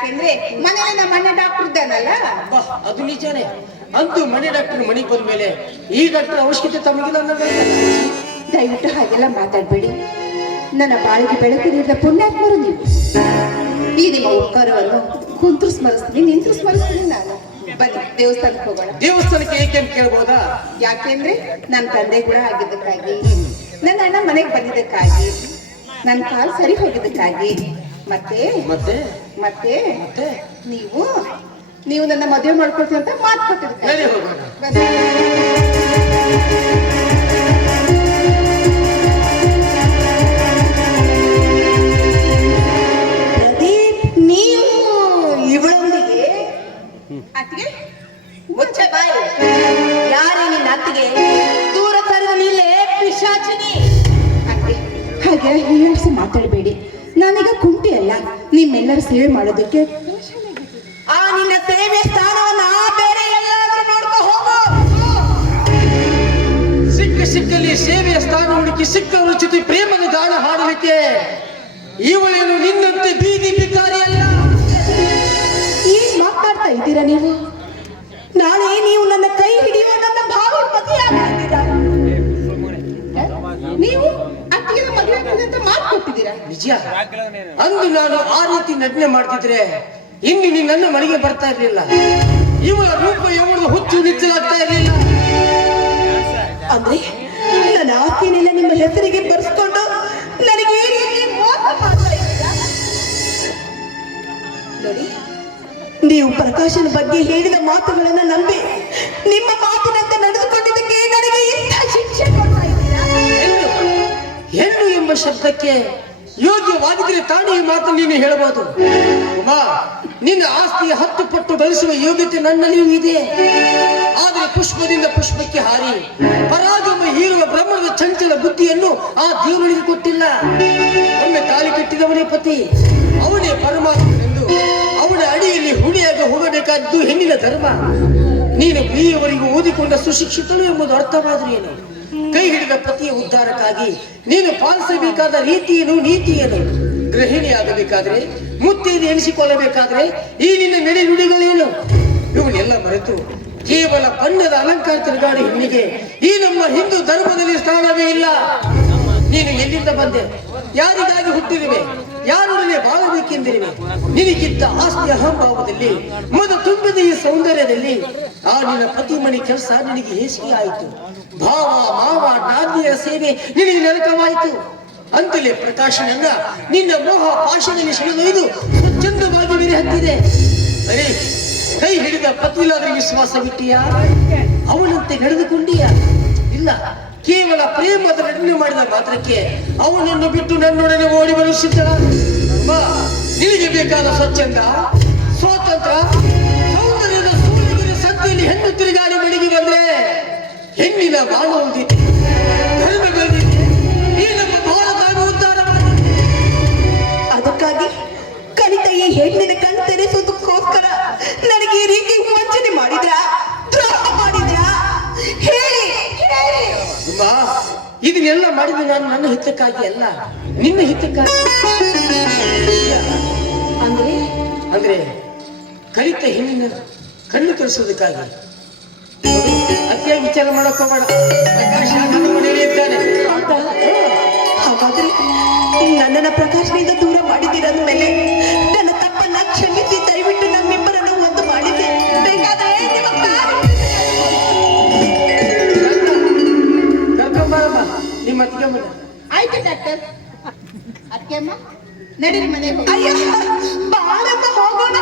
ಯಾಕೆಂದ್ರೆ ಮನೇಲಿ ನಮ್ಮ ಅಣ್ಣ ಡಾಕ್ಟರ್ ಇದ್ದಾನಲ್ಲ. ಅದು ನಿಜಾನೇ. ಅಂತೂ ಮನೆ ಡಾಕ್ಟರ್ ಮನೆಗೆ ಬಂದ ಮೇಲೆ ಈ ಡಾಕ್ಟರ್ ಅವಶ್ಯಕತೆ ತಮಗಿಲ್ಲ ಅನ್ನೋದು. ದಯವಿಟ್ಟು ಹಾಗೆಲ್ಲ ಮಾತಾಡ್ಬೇಡಿ. ನನ್ನ ಬಾಳಿಗೆ ಬೆಳಕು ನೀಡಿದ ಪುಣ್ಯಾತ್ಮರು ನೀವು. ಈ ನಿಮ್ಮ ಉಪಕಾರವನ್ನು ಕುಂತು ಸ್ಮರಿಸ್ತೀನಿ, ನಿಂತು ಸ್ಮರಿಸ್ತೀನಿ ನಾನು. ಬನ್ನಿ ದೇವಸ್ಥಾನಕ್ಕೆ ಹೋಗೋಣ. ದೇವಸ್ಥಾನಕ್ಕೆ ಏಕೆ ಅಂತ ಕೇಳ್ಬೋದಾ? ಯಾಕೆಂದ್ರೆ ನನ್ನ ತಂದೆ ಕೂಡ ಆಗಿದ್ದಕ್ಕಾಗಿ, ನನ್ನ ಅಣ್ಣ ಮನೆಗೆ ಬಂದಿದ್ದಕ್ಕಾಗಿ, ನನ್ನ ಕಾಲು ಸರಿ ಹೋಗಿದ್ದಕ್ಕಾಗಿ, ಮತ್ತೆ ಮತ್ತೆ ಮತ್ತೆ ಮತ್ತೆ ನೀವು ನನ್ನ ಮದುವೆ ಮಾಡ್ಕೊಳ್ತೀವಿ ಅಂತ ಮಾತು ಕೊಟ್ಟಿದ್ದಕ್ಕಾಗಿ. ಅತ್ತಿಗೆ ಮುಚ್ಚೆ ಬಾಯಿ. ಯಾರೇ ನಿನ್ನ ಅತ್ತಿಗೆ? ದೂರ ತರಲಿಲ್ಲೇ ಪಿಶಾಚಿನಿ. ಹಾಗೆ ಹೀಯಾಳಿಸಿ ಮಾತಾಡಬೇಡಿ. ನಾನೀಗ ಕುಂಟಿ ಅಲ್ಲ, ನಿಮ್ಮೆಲ್ಲರ ಸೇವೆ ಮಾಡೋದಕ್ಕೆ. ಆ ನಿನ್ನ ಸೇವೆ ಸ್ಥಾನವನ್ನ ಬೇರೆ ಎಲ್ಲಾದ್ರೂ ನೋಡ್ಕೊ ಹೋಗು. ಸಿಕ್ಕಲ್ಲಿ ಸೇವೆಯ ಸ್ಥಾನ ಹುಡುಕಿ ಸಿಕ್ಕವರ ಜೊತೆ ಪ್ರೇಮದ ಗಾನ ಹಾಡಲಿಕ್ಕೆ ಇವಳೇನು ನಿನ್ನಂತೆ ಬೀದಿ ಬಿಕಾರಿ ಅಲ್ಲ. ಏನ್ ಮಾತಾಡ್ತಾ ಇದ್ದೀರಾ ನೀವು? ನಾಳೆ ನೀವು ನನ್ನ ಕೈ ಹಿಡಿಯುವ ನನ್ನ ಭಾವಿ ಪತಿಯಾಗಿದ್ದೀರಾ. ನೀವು ಅತ್ತಿಗೆ ಮದುವೆ ಅಂತ ಮಾತು ಕೊಟ್ಟಿದ್ದೀರಾ. ನಿಜ. ಅಂದು ನಾನು ಆ ರೀತಿ ನಟನೆ ಮಾಡ್ತಿದ್ರೆ ಇನ್ನು ನೀನು ನನ್ನ ಮನೆಗೆ ಬರ್ತಾ ಇರ್ಲಿಲ್ಲ. ಇವಳ ರೂಪ ಇವಳ ಹುಚ್ಚು ನಿಚ್ಚಲಾಗ್ತಾ ಇರ್ಲಿಲ್ಲ. ಅಂದ್ರೆ ನನ್ನ ಆಸ್ತಿನೆಲ್ಲ ನಿಮ್ಮ ಹೆಸರಿಗೆ ಬರ್ಸ್ಕೊಂಡು ನನಗೆ ಈ ರೀತಿ ಮೋಸ ಮಾಡ್ತಾ ಇದ್ದೀರಾ. ನೋಡಿ, ನೀವು ಪ್ರಕಾಶನ ಬಗ್ಗೆ ಹೇಳಿದ ಮಾತುಗಳನ್ನು ನಂಬಿ ನಿಮ್ಮ ಮಾತಿನಂತೆ ನಡೆದುಕೊಂಡಿದ್ದಕ್ಕೆ ನನಗೆ ಇಂಥ ಶಿಕ್ಷೆ ಕೊಡ್ತಾ ಇದ್ದೀರಾ. ಹೆಣ್ಣು ಎಂಬ ಶಬ್ದಕ್ಕೆ ಯೋಗ್ಯವಾಗಿದ್ರೆ ತಾನೇ ಈ ಮಾತು ನೀನು ಹೇಳಬಹುದು. ಉಮಾ, ನಿನ್ನ ಆಸ್ತಿಯ 10 ಪಟ್ಟು ಗಳಿಸುವ ಯೋಗ್ಯತೆ ನನ್ನಲ್ಲಿಯೂ ಇದೆ. ಆದರೆ ಪುಷ್ಪದಿಂದ ಪುಷ್ಪಕ್ಕೆ ಹಾರಿ ಪರಾಗಮ ಹೀರುವ ಬ್ರಹ್ಮದ ಚಂಚಲ ಬುದ್ಧಿಯನ್ನು ಆ ದೇವರಿಗೆ ಕೊಟ್ಟಿಲ್ಲ. ಒಮ್ಮೆ ತಾಳಿ ಕಟ್ಟಿದವನೇ ಪತಿ, ಅವನೇ ಪರಮಾತ್ಮನೆಂದು ಅವನ ಅಡಿಯಲ್ಲಿ ಹುಡಿಯಾಗ ಹೋಗಬೇಕಾದ್ದು ಹೆಣ್ಣಿನ ಧರ್ಮ. ನೀನು ಬೀಯವರೆಗೂ ಓದಿಕೊಂಡ ಸುಶಿಕ್ಷಿತಳು ಎಂಬುದು ಅರ್ಥವಾದ್ರೆ ಏನು? ಕೈ ಹಿಡಿದ ಪತಿಯ ಉದ್ಧಾರಕ್ಕಾಗಿ ನೀನು ಪಾಲಿಸಬೇಕಾದ ರೀತಿಯೇನು, ನೀತಿಯೇನು? ಗೃಹಿಣಿಯಾಗಬೇಕಾದ್ರೆ, ಮುತ್ತೈದೆ ಎನಿಸಿಕೊಳ್ಳಬೇಕಾದ್ರೆ ಈ ನಿನ್ನ ನಡೆ ನುಡಿಗಳೇನು? ಇವನ್ನೆಲ್ಲ ಮರೆತು ಕೇವಲ ಬಣ್ಣದ ಅಲಂಕಾರ ತಿರುಗಾಡಿ ಹೆಣ್ಣಿಗೆ ಈ ನಮ್ಮ ಹಿಂದೂ ಧರ್ಮದಲ್ಲಿ ಸ್ಥಾನವೇ ಇಲ್ಲ. ನೀನು ಎಲ್ಲಿಂದ ಬಂದೆ? ಯಾರಿಗಾಗಿ ಹುಟ್ಟಿರುವೆ? ಯಾರೊಡನೆ ಬಾಳಬೇಕೆಂದಿರುವೆ? ನಿನಗಿದ್ದ ಆಸ್ತಿ ಅಹಂಭಾವದಲ್ಲಿ ಮದ ತುಂಬಿದ ಈ ಸೌಂದರ್ಯದಲ್ಲಿ ಆ ನಿನ್ನ ಪತಿಮಣಿ ಕೆಲಸ ನಿನಗೆ ಹೇಸಿಗೆ ಆಯಿತು. ಭಾವ ಮಾವ ನಾದಿಯ ಸೇವೆ ನಿನಗೆ ನರಕವಾಯಿತು. ಅಂತಲೇ ಪ್ರಕಾಶನನ್ನ ನಿನ್ನ ಮೋಹ ಪಾಶದಲ್ಲಿ ಸೆಳೆದೊಯ್ದು ಸ್ವಚ್ಛಂದವಾಗಿ ಬೇರೆ ಹತ್ತಿದೆ. ಅರೆ, ಕೈ ಹಿಡಿದ ಪತಿಲಾದ್ರೆ ವಿಶ್ವಾಸ ಬಿಟ್ಟಿಯಾ? ಅವನಂತೆ ನಡೆದುಕೊಂಡಿಯಾ? ಇಲ್ಲ, ಕೇವಲ ಪ್ರೇಮದ ನಟನೆ ಮಾಡಿದ ಮಾತ್ರಕ್ಕೆ ಅವನನ್ನು ಬಿಟ್ಟು ನನ್ನೊಡನೆ ಓಡಿ ಬರು ಸಿದ್ಧರಾದ. ನಿನಗೆ ಬೇಕಾದ ಸ್ವಚ್ಛಂದ, ಸ್ವಾತಂತ್ರ್ಯ, ಸೌಂದರ್ಯದ ಸೂರ್ಯಗಿರಿ ಸಂತೆಯಲ್ಲಿ ಹೆಣ್ಣು ತಿರುಗಾಡಿ ಬೆಳಗಿ ಬಂದ್ರೆ ಹೆಣ್ಣಿನ ಬಾಣ ಹೊಂದಿದೆ, ಧರ್ಮ ಬೆಳೆದಿದೆ. ಈ ನಮ್ಮ ಭಾರತ ಉದ್ಧಾರ ಮಾಡಿ ಅದಕ್ಕಾಗಿ ಕಲಿತ ಈ ಹೆಣ್ಣಿನ ಕಣ್ ತೆರೆಸೋದಕ್ಕೋಸ್ಕರ ನನಗೆ ಈ ರೀತಿ ವಂಚನೆ ಮಾಡಿದ್ರ, ದ್ರೋಹ ಮಾಡಿದ್ರ? ಹೇಳಿ ಹೇಳಿ. ಇದನ್ನೆಲ್ಲ ಮಾಡಿದ ನಾನು ನನ್ನ ಹಿತಕ್ಕಾಗಿ ಅಲ್ಲ, ನಿನ್ನ ಹಿತಕ್ಕಾಗಿ. ಅಂದ್ರೆ ಅಂದ್ರೆ ಕಲಿತ ಹೆಣ್ಣಿನ ಕಣ್ಣು ತರಿಸೋದಕ್ಕಾಗಿ. ಅತಿಯಾಗಿ ವಿಚಾರ ಮಾಡಕ್ ಹೋಗೋಣ. ಪ್ರಕಾಶ ನನ್ನ ಮನೆಯಲ್ಲಿ ಇದ್ದಾನೆ. ಹಾಗಾದ್ರೆ ನನ್ನನ್ನ ಪ್ರಕಾಶನಿಂದ ದೂರ ಮಾಡಿದ್ದೀರಂದ ಮೇಲೆ ನನ್ನ ತಪ್ಪನ್ನ ಕ್ಷಮಿಸಿ ದಯವಿಟ್ಟು ನಮ್ಮಿಬ್ಬರನ್ನು ಒಂದು ಮಾಡಿದೆ. ಬೇಕಾದ್ರೆ ಕರ್ಕೊಂಬರಮ್ಮ ನಿಮ್ಮ ಅತ್ತಿಗೆಮ್ಮ. ಆಯ್ತು ಡಾಕ್ಟರ್. ಅತ್ತಿಗೆಮ್ಮ ನಡೀರಿ ಮನೆಗೆ. ಅಯ್ಯ ಬಾಳಮ್ಮ ಹೋಗೋಣ.